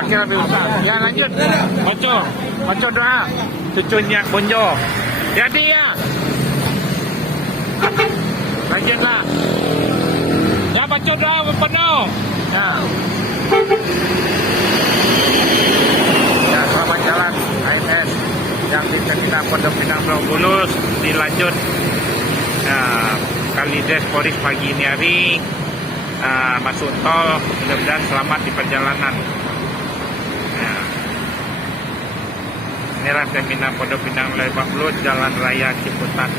Akhir habis Ustaz. Ya lanjut. Baca doa. Cucunya Bonjo. Jadi ya. Lanjutlah. Ya baca doa penuh. Ya. Ya selamat jalan AMS yang di Terminal Pondok Pinang Pulau Bulus dilanjut. Kalides Polis pagi ini hari masuk tol, mudah-mudahan selamat di perjalanan. Inilah Terminal Pondok Pinang Lebak Bulus, Jalan Raya Ciputat.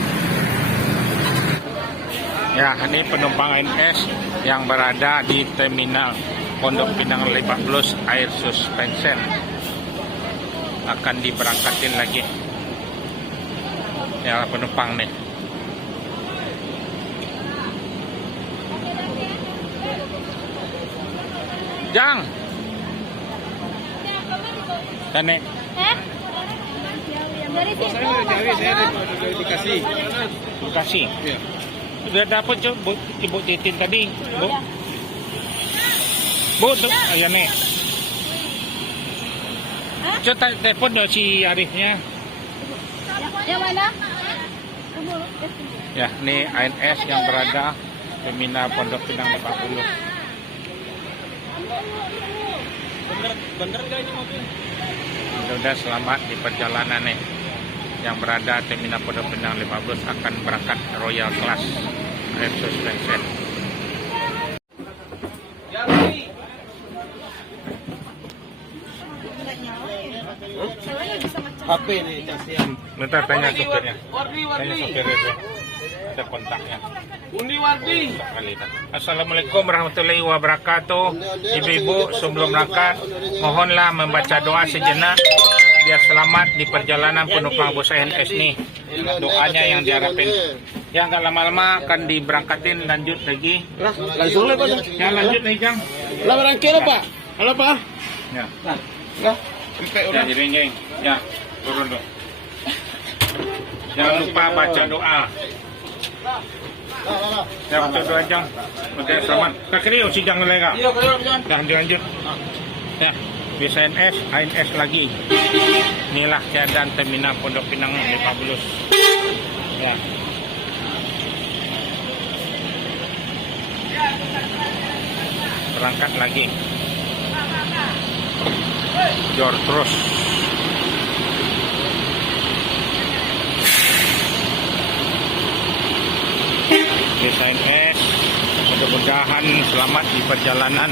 Ya, ini penumpang AMS yang berada di Terminal Pondok Pinang Lebak Bulus Air Suspension akan diberangkatin lagi. Ya, penumpang nih. Jang. Tane. Dari situ. Dikasih. Iya. Sudah dapat Ibu Titin tadi, Bu. Bu, ya nih. Coba telepon dong si Arifnya. Yang mana? Ya, ini ANS yang berada Terminal Pondok Pinang Lebak Bulus. Bener gak ini mobil? Mudah-mudahan selamat di perjalanan nih. Yang berada Terminal Pondok Pinang Lebak Bulus akan berangkat Royal Class Air Suspension. HP nih casnya. Bentar tanya supirnya. Tanya supirnya itu. Ada kontaknya. Wardi. Assalamualaikum warahmatullahi wabarakatuh. Ibu-ibu sebelum berangkat mohonlah membaca doa sejenak biar selamat di perjalanan penumpang bus ANS nih. Doanya yang diharapin. Ya nggak lama-lama akan diberangkatin lanjut lagi. Lah, langsung lah Pak. Ya lanjut nih Jang. Lah berangkat Pak. Halo Pak. Ya. Lah. Ya jadi geng. Ya turun dulu. Jangan lupa baca doa. Ya baca doa Jang. Oke selamat. Kakri si Jang lega. Iya, jangan. Dah dilanjut. Ya. BSNS, ANS lagi. Inilah keadaan Terminal Pondok Pinang Lebak Bulus. Ya. Berangkat lagi. Jor terus. BSNS, mudah-mudahan selamat di perjalanan.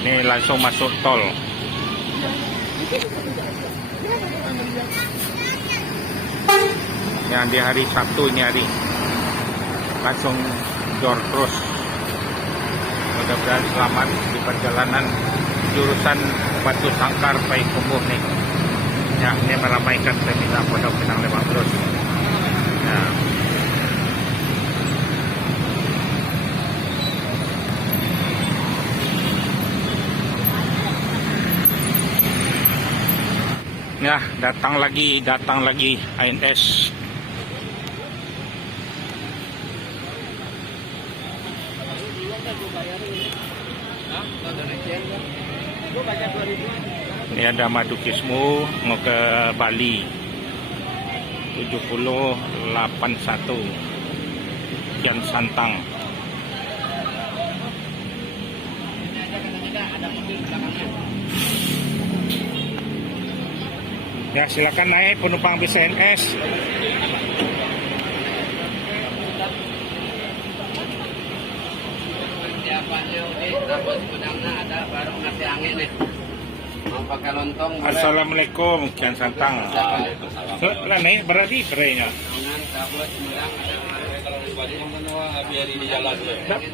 Ini langsung masuk tol. Yang di hari Sabtu ini hari langsung jor terus. Mudah-mudahan selamat di perjalanan jurusan Batu Sangkar Payakumbuh nih. Ya, ini meramaikan Terminal Pondok Pinang Lebak Bulus. Ya. Ya, datang lagi ANS. Ini ada Madukismu mau ke Bali 7081 Kian Santang. Ya silakan naik penumpang BSNS. Assalamualaikum Kian Santang. Lah naik berarti berenya.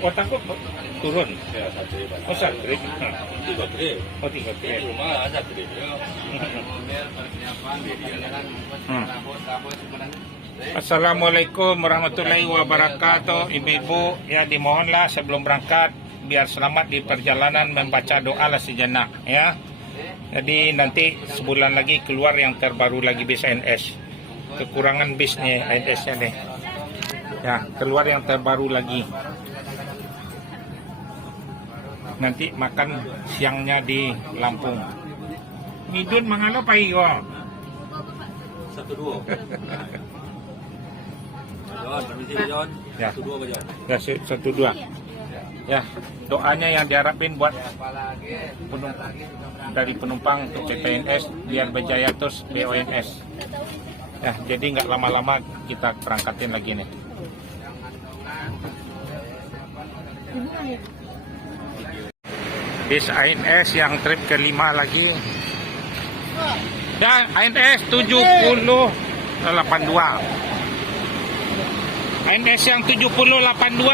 Otakku turun. Oh satu trip. Oh tiga trip. Assalamualaikum warahmatullahi wabarakatuh. Ibu-ibu ya dimohonlah sebelum berangkat biar selamat di perjalanan membaca doa lah sejenak ya. Jadi nanti sebulan lagi keluar yang terbaru lagi BSNS. kekurangan bis nih ANS-nya nih. Ya, keluar yang terbaru lagi. Nanti makan siangnya di Lampung. Midun mangalo pa iyo. 1-2. John, permisi John. Ya. 1-2 John. Ya, 1-2. Ya, doanya yang diharapin buat penumpang untuk CPNS biar berjaya terus BONS. Ya, jadi nggak lama-lama kita berangkatin lagi nih. Bis ANS yang trip kelima lagi. Ya, ANS 7082. ANS yang 7082.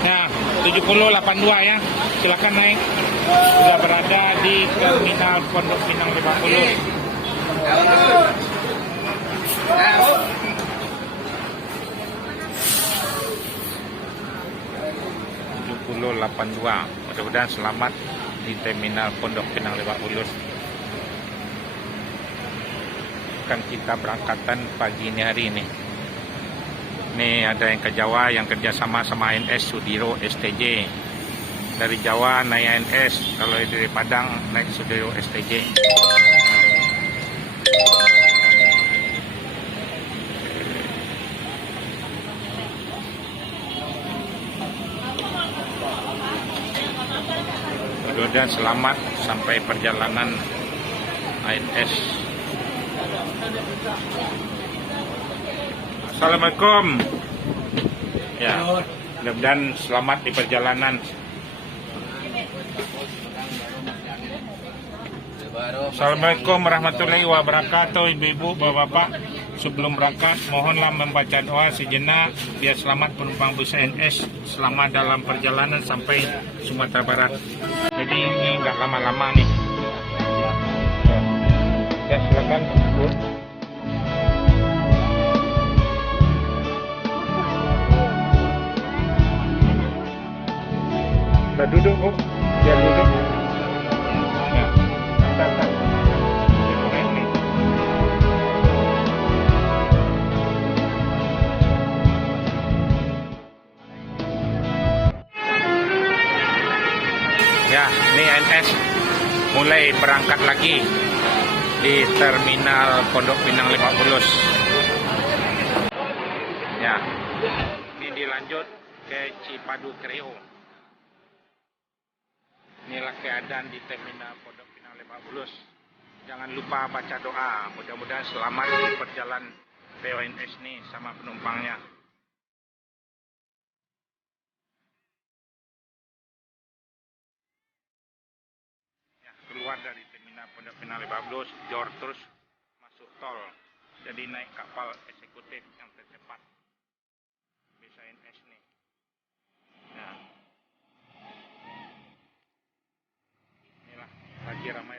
Nah, 7082 ya. Silakan naik. Sudah berada di Terminal Pondok Pinang Lebak Bulus. Mudah-mudahan selamat di Terminal Pondok Pinang Lebak Bulus. Kan kita berangkatan pagi ini hari ini. Nih ada yang ke Jawa yang kerjasama sama ANS Sudiro STJ. Dari Jawa naik ANS, kalau dari Padang naik Sudiro STJ. Mudah-mudahan selamat sampai perjalanan ANS. Assalamualaikum. Ya, mudah-mudahan selamat di perjalanan. Assalamualaikum warahmatullahi wabarakatuh. Ibu-ibu, bapak-bapak, sebelum berangkat mohonlah membaca doa sejenak biar selamat penumpang bus ANS selama dalam perjalanan sampai Sumatera Barat. Jadi ini nggak lama-lama nih. Ya, silakan Bu. Udah duduk Bu, biar duduk. Ya, santai. Ya, keren nih. Ya, ini ANS mulai berangkat lagi di Terminal Pondok Pinang Lebak Bulus. Ya, ini dilanjut ke Cipadu Kreo. Inilah keadaan di Terminal Pondok Pinang Lebak Bulus. Jangan lupa baca doa. Mudah-mudahan selamat di perjalanan BONS nih sama penumpangnya. Ya, keluar dari Terminal Pondok Pinang Lebak Bulus, jor terus masuk tol. Jadi naik kapal eksekutif yang tercepat. Bisa ANS nih. Nah. Inilah lagi ramai